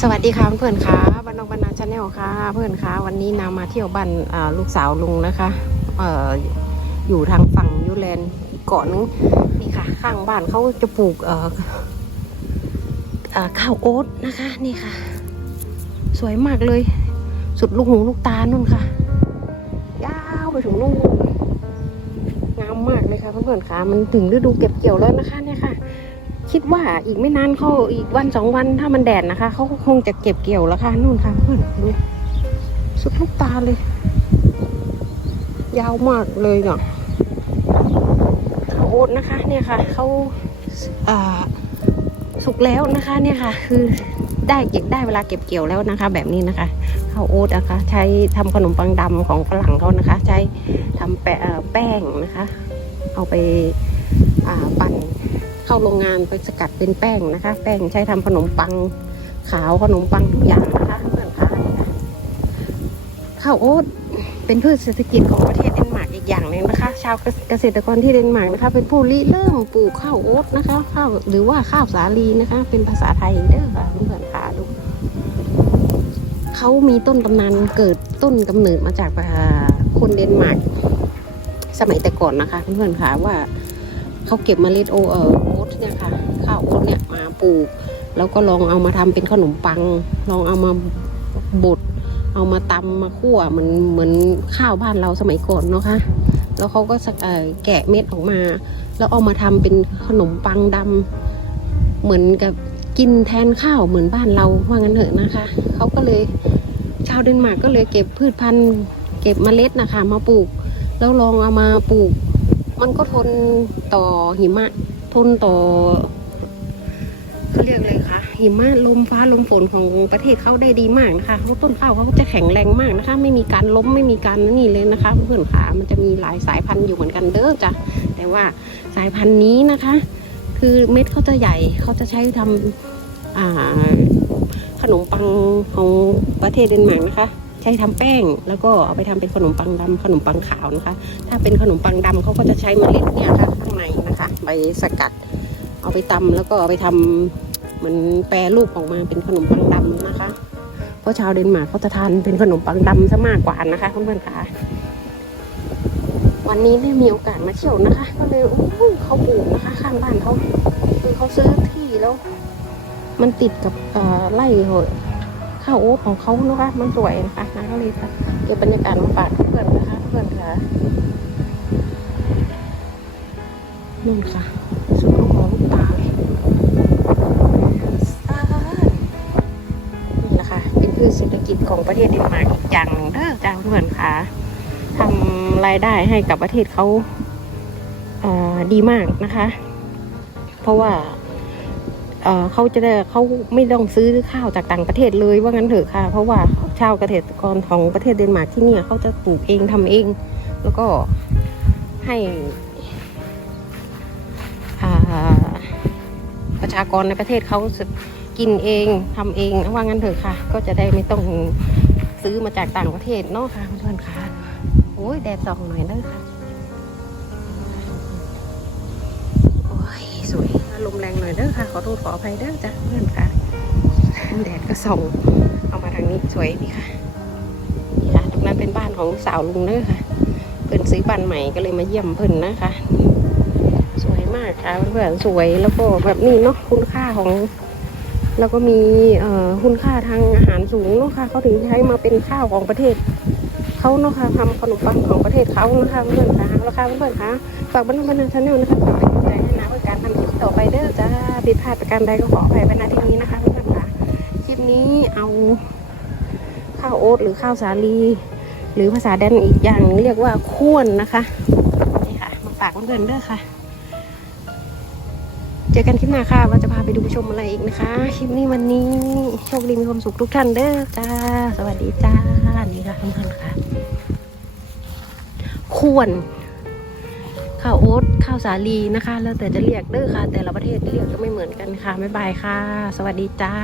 สวัสดีค่ะเพื่อนค่ะบ้านนองบรรณาชาแนลค่ะ เพื่อนค่ะ วันนี้นามาเที่ยวบ้านลูกสาวลุงนะคะเอออยู่ทางฝั่งยูแลนด์อีกเกาะนึงนี่ค่ะ ข้างบ้านเขาจะปลูกเออข้าวโอ๊ตนะคะ นี่ค่ะ สวยมากเลย สุดลูกหูลูกตานุ่นค่ะ ยาวไปถึงนู่นงามมากเลยค่ะเพื่อนๆค่ะ มันถึงฤดูเก็บเกี่ยวแล้วนะคะเนี่ยค่ะ คิดว่าอีกไม่นานเขาอีกวันสองวันถ้ามันแดดนะคะ เขาก็คงจะเก็บเกี่ยวแล้วค่ะนู่นค่ะเพื่อนดูสุดลูกตาเลย ยาวมากเลยเนาะเขาโอ๊ตนะคะ เนี่ยค่ะเขาอ่าสุกแล้วนะคะเนี่ยค่ะ คือได้เก็บได้เวลาเก็บเกี่ยวแล้วนะคะ แบบนี้นะคะข้าวโอ๊ตนะคะ ใช้ทำขนมปังดำของฝรั่งเขานะคะ ใช้ทำแปะแป้งนะคะ เอาไปอ่าปั่น เข้าโรงงานไปสกัดเป็นแป้งนะคะ แป้งใช้ทำขนมปังขาวขนมปังทุกอย่างนะคะเพื่อนคะข้าวโอ๊ตเป็นพืชเศรษฐกิจของประเทศเดนมาร์กอีกอย่างหนึ่งนะคะ ชาวเกษตรกรที่เดนมาร์กนะคะ เป็นผู้ริเริ่มปลูกข้าวโอ๊ตนะคะข้าวหรือว่าข้าวสาลีนะคะ เป็นภาษาไทยเด้อค่ะเพื่อนๆค่ะดูเขามีต้นตำนานเกิดต้นกำเนิดมาจากคนเดนมาร์กสมัยแต่ก่อนนะคะเพื่อนๆค่ะว่า เขาเก็บเมล็ดโอเออโอ๊ตเนี่ยค่ะข้าวโอ๊ตเนี่ยมาปลูก แล้วก็ลองเอามาทำเป็นขนมปัง ลองเอามาบดเอามาตำมาคั่วเหมือนเหมือนข้าวบ้านเราสมัยก่อนเนาะค่ะแล้วเขาก็สักเออแกะเม็ดออกมา แล้วเอามาทำเป็นขนมปังดำเหมือนกับกินแทนข้าวเหมือนบ้านเราว่างั้นเถอะนะคะเขาก็เลยชาวเดนมาร์กก็เลยเก็บพืชพันธุ์ เก็บเมล็ดนะคะ มาปลูก แล้วลองเอามาปลูก มันก็ทนต่อหิมะ ทนต่อเขาเรียกอะไรคะหิมะลมฟ้าลมฝนของประเทศเขาได้ดีมากนะคะเขาต้นข้าวเขาจะแข็งแรงมากนะคะ ไม่มีการล้มไม่มีการนี่เลยนะคะ เพื่อนๆขามันจะมีหลายสายพันธุ์อยู่เหมือนกันเด้อจ้ะแต่ว่าสายพันธุ์นี้นะคะ คือเม็ดเขาจะใหญ่เขาจะใช้ทำอ่าขนมปังของประเทศเดนมาร์กนะคะ ใช้ทำแป้ง แล้วก็เอาไปทำเป็นขนมปังดำขนมปังขาวนะคะ ถ้าเป็นขนมปังดำเขาก็จะใช้เมล็ดเนี่ยค่ะข้างในนะคะไปสกัด เอาไปตำแล้วก็เอาไปทำเหมือนแปรรูปออกมาเป็นขนมปังดำนะคะเพราะชาวเดนมาร์กเขาจะทานเป็นขนมปังดำซะมากกว่านะคะเพื่อนๆค่ะวันนี้ได้มีโอกาสมาเที่ยวนะคะ ก็เลยอู้เขาปลูกนะคะ ข้างบ้านเขาคือเขาซื้อที่แล้ว มันติดกับไร่เหอะ ข้าวโอ๊ตของเขานะคะ มันสวยนะคะนะก็เลยเก็บบรรยากาศมาฝากเพื่อนนะคะเพื่อนค่ะนู่นค่ะสุดลูกหูลูกตาเลยนี่แหละค่ะ เป็นพืชเศรษฐกิจของประเทศเดนมาร์กอีกอย่างหนึ่งเด้อจ้าเพื่อนค่ะทำรายได้ให้กับประเทศเขาดีมากนะคะ เพราะว่า เเขาจะได้เขาไม่ต้องซื้อข้าวจากต่างประเทศเลยว่างั้นเถอะค่ะ เพราะว่าชาวเกษตรกรของประเทศเดนมาร์กที่นี่เขาจะปลูกเองทำเอง แล้วก็ให้ประชากรในประเทศเขากินเองทำเองว่างั้นเถอะค่ะ ก็จะได้ไม่ต้องซื้อมาจากต่างประเทศเนาะค่ะเพื่อนๆค่ะโอ้ยแดดส่องหน่อยเด้อค่ะ ขอโทษขออภัยเด้อจ้ะเพื่อนค่ะแดดก็ส่องเอามาทางนี้สวยดีค่ะนี่ค่ะ ตรงนั้นเป็นบ้านของสาวลุงเด้อค่ะ เพิ่นซื้อบ้านใหม่ก็เลยมาเยี่ยมเพิ่นนะคะ สวยมากค่ะเพื่อนๆสวยแล้วก็แบบนี้เนาะคุณค่าของ แล้วก็มีคุณค่าทางอาหารสูงเนาะค่ะเขาถึงใช้มาเป็นข้าวของประเทศ เขาเนาะค่ะทำขนมปังของประเทศเขานะคะเพื่อนๆค่ะราคาเพื่อนค่ะฝากบันทิงบันทิงชาแนลนะคะฝากเป็นกำลังใจให้นะเพื่อการทำคลิปต่อไปเด้อจ้าผิดพลาดประการใดก็ขออภัยไปณที่นี้นะคะเพื่อนๆค่ะคลิปนี้เอาข้าวโอ๊ตหรือข้าวสาลี หรือภาษาแดนอีกอย่างเรียกว่าข้วนนะคะนี่ค่ะมาฝากเพื่อนๆเด้อค่ะเจอกันคลิปหน้าค่ะว่าจะพาไปดูชมอะไรอีกนะคะ คลิปนี้วันนี้โชคดีมีความสุขทุกท่านเด้อจ้า สวัสดีจ้า นี่ค่ะเพื่อนๆค่ะ ควรข้าวโอ๊ตข้าวสาลีนะคะ แล้วแต่จะเรียกเด้อค่ะ แต่ละประเทศเรียกก็ไม่เหมือนกันค่ะบ๊ายบายค่ะ สวัสดีจ้า